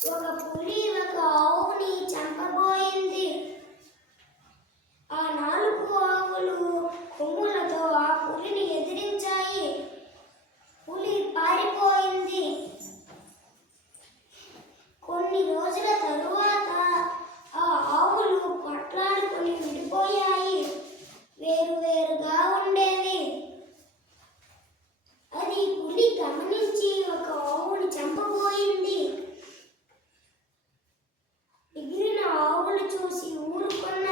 做可不利的狗。ahora chusi urco en la